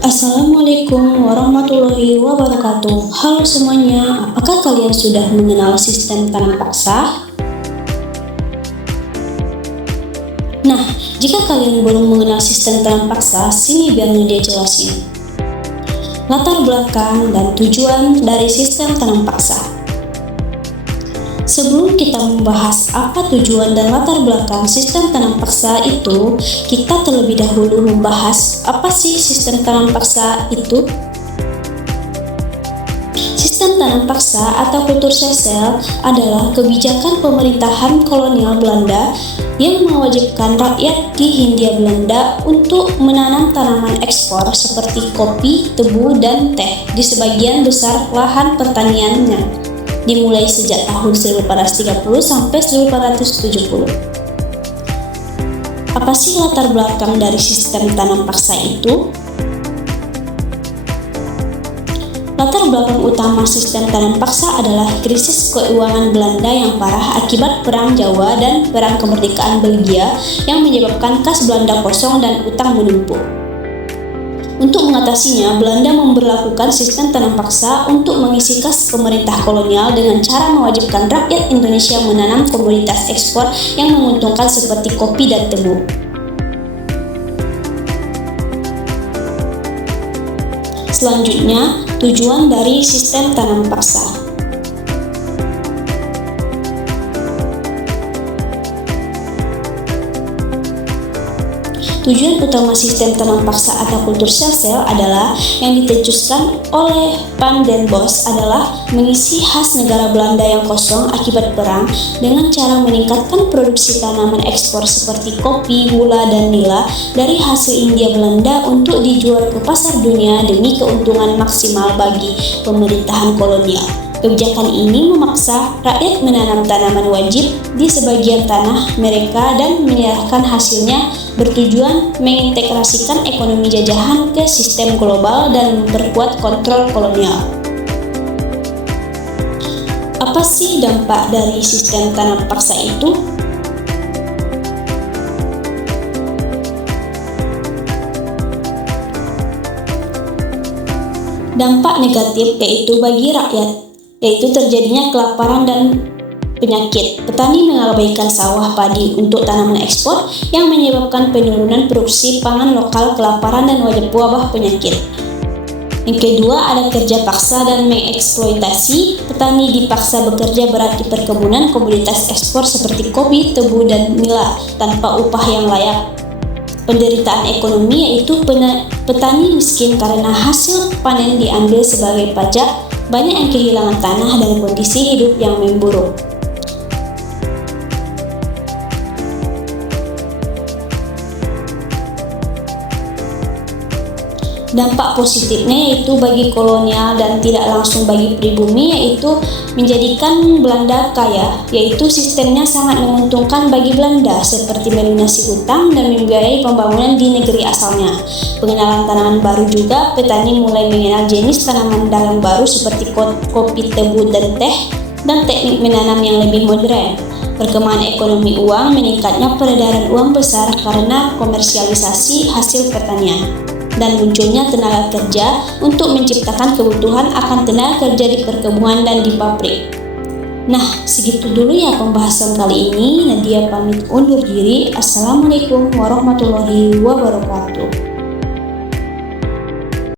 Assalamualaikum warahmatullahi wabarakatuh. Halo semuanya, apakah kalian sudah mengenal sistem tanam paksa? Nah, jika kalian belum mengenal sistem tanam paksa, sini biar Nadia jelasin latar belakang dan tujuan dari sistem tanam paksa. Sebelum kita membahas apa tujuan dan latar belakang sistem tanam paksa itu, kita terlebih dahulu membahas apa sih sistem tanam paksa itu. Sistem tanam paksa atau kultursel adalah kebijakan pemerintahan kolonial Belanda yang mewajibkan rakyat di Hindia Belanda untuk menanam tanaman ekspor seperti kopi, tebu, dan teh di sebagian besar lahan pertaniannya, dimulai sejak tahun 1830 sampai 1870. Apa sih latar belakang dari sistem tanam paksa itu? Latar belakang utama sistem tanam paksa adalah krisis keuangan Belanda yang parah akibat Perang Jawa dan Perang Kemerdekaan Belgia yang menyebabkan kas Belanda kosong dan utang menumpuk. Untuk mengatasinya, Belanda memberlakukan sistem tanam paksa untuk mengisi kas pemerintah kolonial dengan cara mewajibkan rakyat Indonesia menanam komoditas ekspor yang menguntungkan seperti kopi dan tebu. Selanjutnya, tujuan dari sistem tanam paksa. Tujuan utama sistem tanam paksa atau kultursel adalah yang ditetuskan oleh Van den Bosch adalah mengisi khas negara Belanda yang kosong akibat perang dengan cara meningkatkan produksi tanaman ekspor seperti kopi, gula, dan nila dari hasil Hindia Belanda untuk dijual ke pasar dunia demi keuntungan maksimal bagi pemerintahan kolonial. Kebijakan ini memaksa rakyat menanam tanaman wajib di sebagian tanah mereka dan menyerahkan hasilnya, bertujuan mengintegrasikan ekonomi jajahan ke sistem global dan memperkuat kontrol kolonial. Apa sih dampak dari sistem tanam paksa itu? Dampak negatif yaitu bagi rakyat, yaitu terjadinya kelaparan dan penyakit. Petani mengabaikan sawah padi untuk tanaman ekspor yang menyebabkan penurunan produksi pangan lokal, kelaparan, dan wabah penyakit. Yang kedua, ada kerja paksa dan mengeksploitasi. Petani dipaksa bekerja berat di perkebunan komoditas ekspor seperti kopi, tebu, dan nila tanpa upah yang layak. Penderitaan ekonomi yaitu petani miskin karena hasil panen diambil sebagai pajak, banyak yang kehilangan tanah dan kondisi hidup yang memburuk. Dampak positifnya yaitu bagi kolonial dan tidak langsung bagi pribumi, yaitu menjadikan Belanda kaya, yaitu sistemnya sangat menguntungkan bagi Belanda seperti melunasi hutang dan membiayai pembangunan di negeri asalnya. Pengenalan tanaman baru juga, petani mulai mengenal jenis tanaman dalam baru seperti kopi, tebu, dan teh, dan teknik menanam yang lebih modern. Perkembangan ekonomi uang, meningkatnya peredaran uang besar karena komersialisasi hasil pertanian, dan munculnya tenaga kerja untuk menciptakan kebutuhan akan tenaga kerja di perkebunan dan di pabrik. Nah, segitu dulu ya pembahasan kali ini. Nadia pamit undur diri. Assalamualaikum warahmatullahi wabarakatuh.